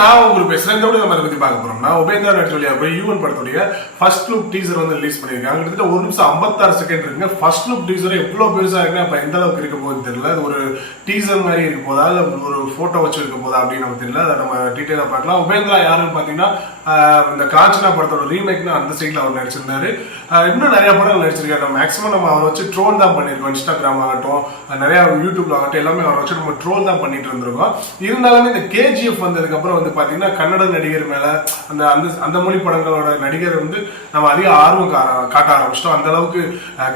நான் உங்களுக்கு பேசுறேன். இந்த நம்ம அதை பத்தி பார்க்க போறோம். நான் உபேந்திரா நடிச்சோலியா போய் யூவன் படத்துடைய ஃபர்ஸ்ட் லுக் டீசர் வந்து ரிலீஸ் பண்ணிருக்காங்க. கிட்டத்தட்ட 1 நிமிஷம் 56 செகண்ட் இருக்குங்க. ஃபர்ஸ்ட் லுக் டீசர் எவ்வளவு பெருசா இருக்குன்னா அப்ப எந்த அளவுக்கு இருக்க போகுதுன்னு தெரியல. அது ஒரு டீசர் மாதிரி இருக்க போதா இல்ல ஒரு போட்டோ வச்சு இருக்க போதா அப்படின்னு நமக்கு தெரியல. அதை நம்ம டீட்டெயிலா பார்க்கலாம். உபேந்திரா யாருன்னு பாத்தீங்கன்னா இந்த காஞ்சனா படத்தோட ரீமேக்னு அந்த சைட்ல அவர் நடிச்சிருந்தாரு. இன்னும் நிறைய படங்கள் நடிச்சிருக்காரு. மேக்ஸிமம் நம்ம அவரை வச்சு ட்ரோல் தான் பண்ணிருக்கோம். இன்ஸ்டாகிராம் ஆகட்டும், நிறைய யூடியூப்ல ஆகட்டும், எல்லாமே அவரை வச்சு நம்ம ட்ரோல் தான் பண்ணிட்டு இருந்திருக்கோம். இருந்தாலுமே இந்த கேஜிஎஃப் வந்ததுக்கு அப்புறம் வந்து பாத்தீங்கன்னா கன்னட நடிகர் மேல அந்த அந்த மொழி படங்களோட நடிகர் வந்து நம்ம அதிக ஆர்வம் காட்ட ஆரம்பிச்சிட்டோம். அந்த அளவுக்கு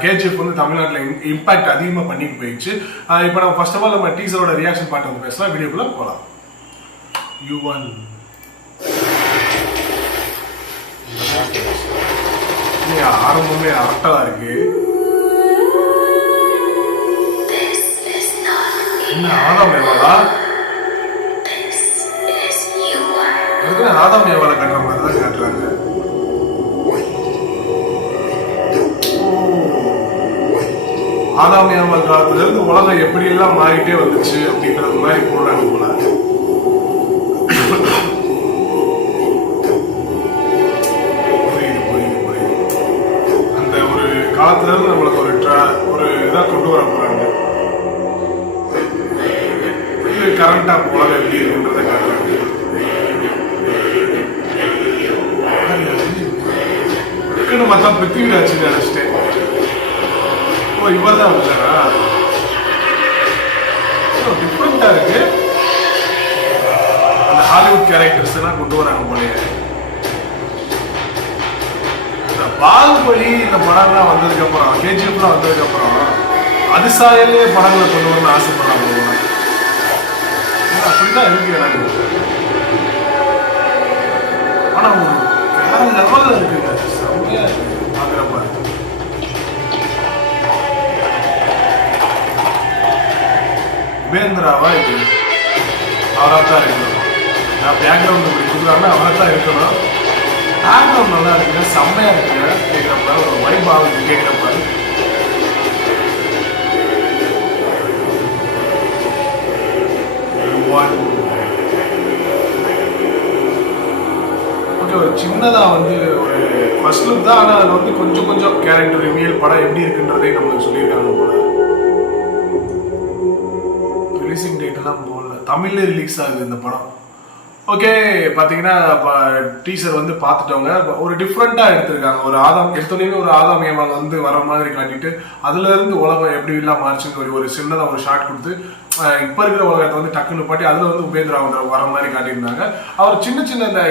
கேஜிஎஃப் வந்து தமிழ்நாட்டுல இம்பாக்ட் அதிகமா பண்ணிட்டு போயிடுச்சு. இப்ப நம்ம ஃபர்ஸ்ட் ஆஃப் ஆல் நம்ம டீசரோட ரியாக்ஷன் பார்ட் வந்து பேசலாம். வீடியோக்குள்ள போலாம். யுவன் ஆரம்பமே அரட்டலா இருக்கு. என்ன ஆதாம் ஏவாளா? ஆதாம் ஏவாளை கட்டுற மாதிரி தான் காட்டுறாங்க. ஆதாம் ஏவாள் காலத்துல இருந்து உலகம் எப்படி எல்லாம் மாறிட்டே வந்துச்சு அப்படின்றது மாதிரி போடுறாங்க போல. அந்த ஒரு காலத்துல இருந்து நம்மளுக்கு ஒரு இதா கொண்டு வர போறாங்க. கரண்டா உலகம் எப்படி இருக்குன்றதை காட்டுறாங்க. மத்தா பிருத்திவிராஜ் நினைச்சிட்டேன். ஓ இவர் தான் வந்தாரா? டிஃப்ரெண்டா இருக்கு. அந்த ஹாலிவுட் கேரக்டர்ஸ் எல்லாம் கொண்டு வராங்க போலயே. இந்த பாகுபலி இந்த படம்லாம் வந்ததுக்கு அப்புறம், கேஜிஎஃப்லாம் வந்ததுக்கு அப்புறம் அதிசாயிலே படங்களை கொண்டு வரணும்னு ஆசைப்படுறாங்க. அப்படிதான் இருக்கு எனக்கு. ஆனா ஒரு வேற லெவல்ல இருக்குங்க. செம்மையா இருக்கு பாக்குறப்ப. உபேந்திராவா இது அவராத்தான் இருக்கணும். நான் பேக்ரவுண்ட் இப்படி கொடுக்குறாங்க, அவராத்தான் இருக்கணும். பேக்ரவுண்ட் நல்லா இருக்குங்க, செம்மையா இருக்குங்க. கேட்கிறப்ப ஒரு வைப் ஆகுது கேட்கிறப்ப. ஒரு சின்னதா வந்து ஒரு ஃபர்ஸ்ட் லுக் தான். ஆனா அதுல வந்து கொஞ்சம் கொஞ்சம் கேரக்டர் ரிவீல் படம் எப்படி இருக்குன்றதே நம்மளுக்கு சொல்லியிருக்காங்க போல. ரிலீசிங் டேட் எல்லாம் போடல. தமிழ்ல ரிலீஸ் ஆகுது இந்த படம். ஓகே, பாத்தீங்கன்னா டீசர் வந்து பாத்துட்டவங்க ஒரு டிஃப்ரெண்டா எடுத்திருக்காங்க. ஒரு ஆதாம் எடுத்தோடனே ஒரு ஆதாம் ஏவாள் வந்து வர மாதிரி காட்டிட்டு அதுல இருந்து உலகம் எப்படி எல்லாம் மாறிச்சுன்னு ஒரு சின்னதா ஒரு ஷார்ட் கொடுத்து இப்ப இருக்கிற உலகத்தை வந்து டக்குன்னு பாட்டி அதுல வந்து உபேந்திரா வந்து வர மாதிரி காட்டியிருந்தாங்க. அவர் சின்ன சின்ன இந்த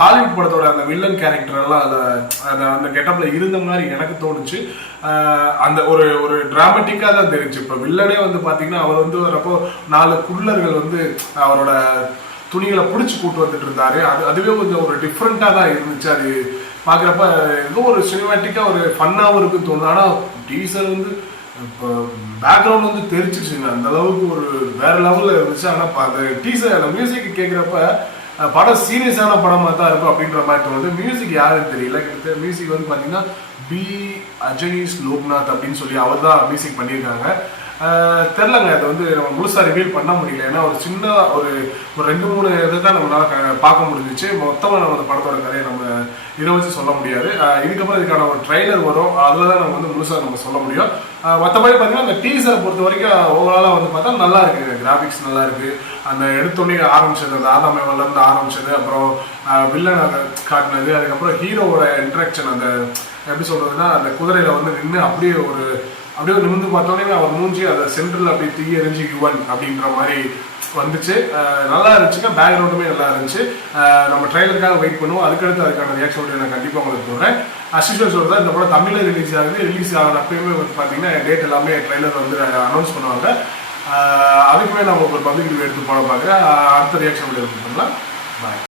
ஹாலிவுட் படத்தோட அந்த வில்லன் கேரக்டர் எல்லாம் அந்த கெட்டப்ல இருந்த மாதிரி எனக்கு தோணுச்சு. அந்த ஒரு டிராமட்டிக்கா தான் தெரிஞ்சு. இப்ப வில்லனே வந்து பாத்தீங்கன்னா அவர் வந்து வரப்போ 4 குள்ளர்கள் வந்து அவரோட துணிகளை பிடிச்சி கூட்டு வந்துட்டு இருந்தாரு. அதுவே கொஞ்சம் ஒரு டிஃப்ரெண்டா தான் இருந்துச்சு. அது பாக்குறப்ப ஏதோ ஒரு சினிமேட்டிக்கா ஒரு ஃபன்னாவும் இருக்குன்னு தோணுது. ஆனா டீசர் வந்து இப்போ பேக்ரவுண்ட் வந்து தெரிச்சிருச்சுங்க. அந்த அளவுக்கு ஒரு வேற லெவல்ல இருந்துச்சு. ஆனா அந்த டீசர் அந்த மியூசிக் கேட்கிறப்ப படம் சீரியஸான படமா தான் இருக்கும் அப்படின்ற மாதிரி தோணுது. மியூசிக் யாருன்னு தெரியல. மியூசிக் வந்து பாத்தீங்கன்னா பி அஜனீஷ் லோக்நாத் அப்படின்னு சொல்லி அவர் தான் மியூசிக் பண்ணியிருக்காங்க. தெரிலங்க, அது வந்து நம்ம முழுசா ரிவீல் பண்ண முடியல. ஏன்னா ஒரு சின்ன ஒரு 2-3 இதை தான் நம்மளால பார்க்க முடிஞ்சிச்சு. மொத்தமாக நம்ம அந்த படத்தோட கதையை நம்ம இதை வச்சு சொல்ல முடியாது. இதுக்கப்புறம் இதுக்கான ஒரு ட்ரைலர் வரும், அதில் தான் நம்ம வந்து முழுசா நம்ம சொல்ல முடியும். மற்றபடி பார்த்தீங்கன்னா அந்த டீசரை பொறுத்த வரைக்கும் ஓவராலாக வந்து பார்த்தா நல்லா இருக்கு. கிராஃபிக்ஸ் நல்லா இருக்கு. அந்த எடுத்தோடனே ஆரம்பிச்சது அந்த ஆதாம் ஏவாள்ல இருந்து ஆரம்பிச்சது, அப்புறம் வில்லன் அதை காட்டினது, அதுக்கப்புறம் ஹீரோவோட இன்ட்ராக்ஷன் அந்த எப்படி சொல்றதுன்னா அந்த குதிரையில வந்து நின்று அப்படியே நிமிந்து பார்த்தோன்னே அவர் மூஞ்சி அந்த சென்ட்ரல் அப்படி தீ எரிஞ்சு யுவன் அப்படின்ற மாதிரி வந்துச்சு. நல்லா இருந்துச்சுங்க. பேக்ரவுண்டுமே நல்லா இருந்துச்சு. நம்ம ட்ரைலருக்காக வெயிட் பண்ணுவோம். அதுக்கடுத்து அதுக்கான ரியாக்ஷன் வீடியோ நான் கண்டிப்பாக உங்களுக்கு சொல்கிறேன். அசிஷுவல் சொல்கிறதா இந்த படம் தமிழில் ரிலீஸ் ஆகுது. ரிலீஸ் ஆகிறப்பயுமே வந்து பார்த்தீங்கன்னா டேட் எல்லாமே ட்ரைலர் வந்து அனௌன்ஸ் பண்ணுவாங்க. அதுக்குமே நம்ம ஒரு பப்ளிக் ரிவ்யூ எடுத்து போட பார்க்குறேன். அடுத்த ரியாக்ஷன் வீடியோ பண்ணலாம். பாய்.